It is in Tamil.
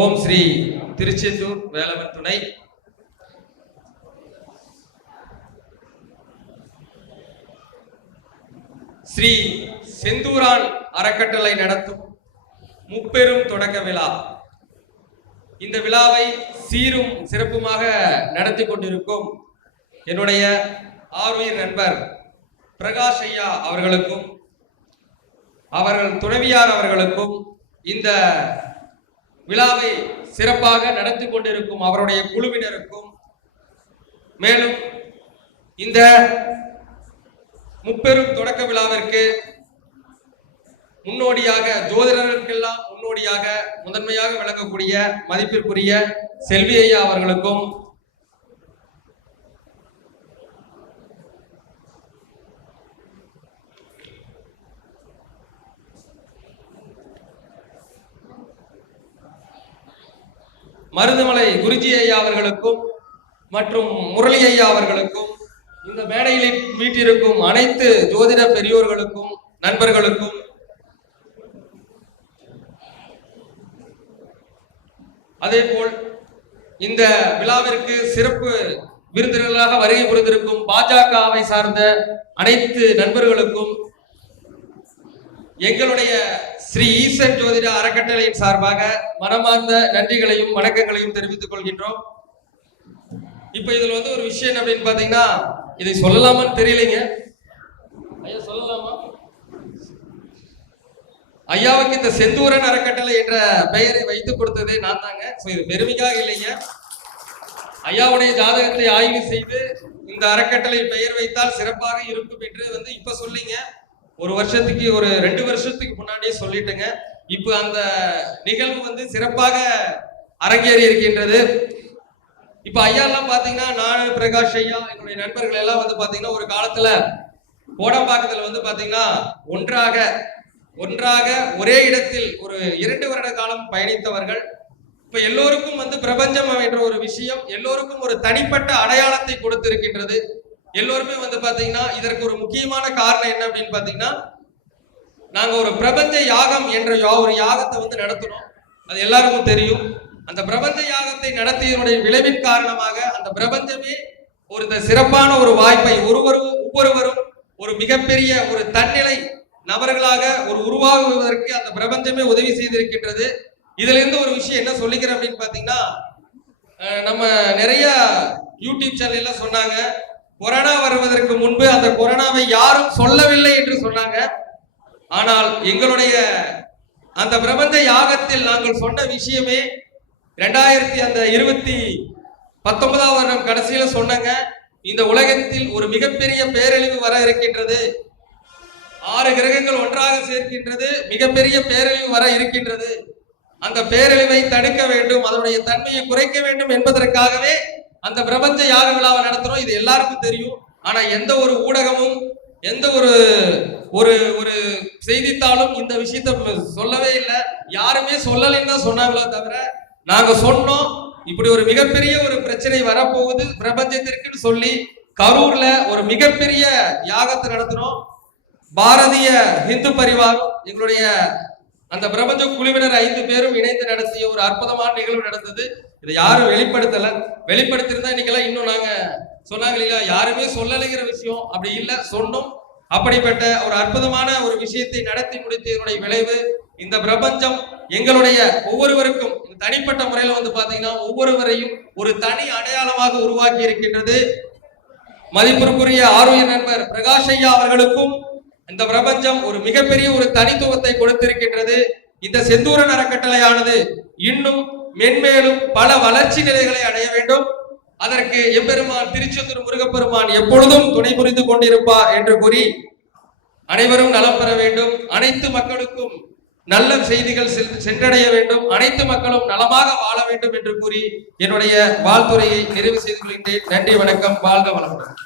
ஓம் ஸ்ரீ திருச்செந்தூர் வேலவன் துணை ஸ்ரீ செந்தூரான் அறக்கட்டளை நடத்தும் முப்பெரும் தொடக்க விழா. இந்த விழாவை சீரும் சிறப்புமாக நடத்தி கொண்டிருக்கும் என்னுடைய ஆர்வீர் நண்பர் பிரகாஷ் ஐயா அவர்களுக்கும் அவர்கள் துணைவியார் அவர்களுக்கும் இந்த விழாவை சிறப்பாக நடத்தி கொண்டிருக்கும் அவருடைய குழுவினருக்கும், மேலும் இந்த முப்பெரும் தொடக்க விழாவிற்கு முன்னோடியாக ஜோதிடர்களுக்கெல்லாம் முன்னோடியாக முதன்மையாக விளங்கக்கூடிய மதிப்பிற்குரிய செல்வி ஐயா அவர்களுக்கும், மருதுமலை குருஜி ஐயா அவர்களுக்கும் மற்றும் முரளி ஐயா அவர்களுக்கும், இந்த மேடையில் வீட்டிருக்கும் அனைத்து ஜோதிட பெரியோர்களுக்கும் நண்பர்களுக்கும், அதேபோல் இந்த விழாவிற்கு சிறப்பு விருந்தினர்களாக வருகை புரிந்திருக்கும் பாஜகவை சார்ந்த அனைத்து நண்பர்களுக்கும் எங்களுடைய ஸ்ரீ ஈசன் ஜோதிட அறக்கட்டளையின் சார்பாக மனமார்ந்த நன்றிகளையும் வணக்கங்களையும் தெரிவித்துக் கொள்கின்றோம். இப்ப இதுல ஒரு விஷயம் என்ன அப்படின்னு பாத்தீங்கன்னா, இதை சொல்லலாமான்னு தெரியலைங்க. ஐயா சொல்லலாமா? ஐயாவுக்கு இந்த செந்தூரன் அறக்கட்டளை என்ற பெயரை வைத்துக் கொடுத்ததே நான் தாங்க. இது பெருமைக்காக இல்லைங்க. ஐயாவுடைய ஜாதகத்தை ஆய்வு செய்து இந்த அறக்கட்டளை பெயர் வைத்தால் சிறப்பாக இருக்கும் என்று இப்ப சொல்லிங்க. ஒரு வருஷத்துக்கு ஒரு 2 வருஷத்துக்கு முன்னாடியே சொல்லிட்டுங்க. இப்ப அந்த நிகழ்வு சிறப்பாக அரங்கேறி இருக்கின்றது. இப்ப ஐயா எல்லாம் பாத்தீங்கன்னா, நான் பிரகாஷ் ஐயா என்னுடைய நண்பர்கள் எல்லாம் பாத்தீங்கன்னா ஒரு காலத்துல கோடம்பாக்கத்துல பாத்தீங்கன்னா ஒன்றாக ஒரே இடத்தில் ஒரு 2 வருட காலம் பயணித்தவர்கள். இப்ப எல்லோருக்கும் பிரபஞ்சம் என்ற ஒரு விஷயம் எல்லோருக்கும் ஒரு தனிப்பட்ட அடையாளத்தை கொடுத்திருக்கின்றது. எல்லோருமே பாத்தீங்கன்னா இதற்கு ஒரு முக்கியமான காரணம் என்ன அப்படின்னு பாத்தீங்கன்னா, நாங்க ஒரு பிரபஞ்ச யாகம் என்ற ஒரு யாகத்தை நடத்தணும். அது எல்லாருக்கும் தெரியும். அந்த பிரபஞ்ச யாகத்தை நடத்தியதனுடைய விளைவின் காரணமாக அந்த பிரபஞ்சமே ஒரு சிறப்பான ஒரு வாய்ப்பை ஒவ்வொருவரும் ஒரு மிகப்பெரிய ஒரு தன்னிலை நபர்களாக ஒரு உருவாகுவதற்கு அந்த பிரபஞ்சமே உதவி செய்திருக்கின்றது. இதுல இருந்து ஒரு விஷயம் என்ன சொல்லிக்கிறேன் அப்படின்னு பாத்தீங்கன்னா, நம்ம நிறைய யூடியூப் சேனல்ல சொன்னாங்க, கொரோனா வருவதற்கு முன்பு அந்த கொரோனாவை யாரும் சொல்லவில்லை என்று சொன்னாங்க. ஆனால் எங்களுடைய அந்த பிரபஞ்ச யாகத்தில் நாங்கள் சொன்ன விஷயமே 2019 வருடம் கடைசியில சொன்னாங்க, இந்த உலகத்தில் ஒரு மிகப்பெரிய பேரழிவு வர இருக்கின்றது. 6 கிரகங்கள் ஒன்றாக சேர்க்கின்றது. மிகப்பெரிய பேரழிவு வர இருக்கின்றது. அந்த பேரழிவை தடுக்க வேண்டும், அதனுடைய தன்மையை குறைக்க வேண்டும் என்பதற்காகவே அந்த பிரபஞ்ச யாக விழாவை நடத்துறோம். இது எல்லாருக்கும் தெரியும். ஆனா எந்த ஒரு ஊடகமும் எந்த ஒரு ஒரு செய்தித்தாளும் இந்த விஷயத்த சொல்லவே இல்லை. யாருமே சொல்லலைன்னு தான் சொன்னாங்களோ தவிர, நாங்க சொன்னோம் இப்படி ஒரு மிகப்பெரிய ஒரு பிரச்சனை வரப்போகுது பிரபஞ்சத்திற்கு சொல்லி கரூர்ல ஒரு மிகப்பெரிய யாகத்தை நடத்துறோம். பாரதிய இந்து பரிவாரம் எங்களுடைய அந்த பிரபஞ்ச குழுவினர் 5 பேரும் இணைந்து நடத்திய ஒரு அற்புதமான நிகழ்வு நடந்தது. இதை யாரும் வெளிப்படுத்திருந்தா இன்னைக்கெல்லாம் இன்னும் நாங்க சொன்னாங்க இல்லையா, யாருமே சொல்லலைங்கிற விஷயம் அப்படி இல்லை, சொன்னோம். அப்படிப்பட்ட ஒரு அற்புதமான ஒரு விஷயத்தை நடத்தி முடித்ததனுடைய விளைவு இந்த பிரபஞ்சம் எங்களுடைய ஒவ்வொருவருக்கும் தனிப்பட்ட முறையில பாத்தீங்கன்னா ஒவ்வொருவரையும் ஒரு தனி அடையாளமாக உருவாக்கி இருக்கின்றது. மதிப்பிற்குரிய ஆர்வீர் நண்பர் பிரகாஷ் ஐயா அவர்களுக்கும் இந்த பிரபஞ்சம் ஒரு மிகப்பெரிய ஒரு தனித்துவத்தை கொடுத்திருக்கின்றது. இந்த செந்தூரன் அறக்கட்டளையானது இன்னும் மென்மேலும் பல வளர்ச்சி நிலைகளை அடைய வேண்டும். அதற்கு எம்பெருமான் திருச்செந்தூர் முருகப்பெருமான் எப்பொழுதும் துணை புரிந்து கொண்டிருப்பார் என்று கூறி, அனைவரும் நலம் பெற வேண்டும், அனைத்து மக்களுக்கும் நல்ல செய்திகள் சென்றடைய வேண்டும், அனைத்து மக்களும் நலமாக வாழ வேண்டும் என்று கூறி என்னுடைய வாழ்த்துறையை நிறைவு செய்து கொள்கின்றேன். நன்றி, வணக்கம், வாழ்க வளமுடன்.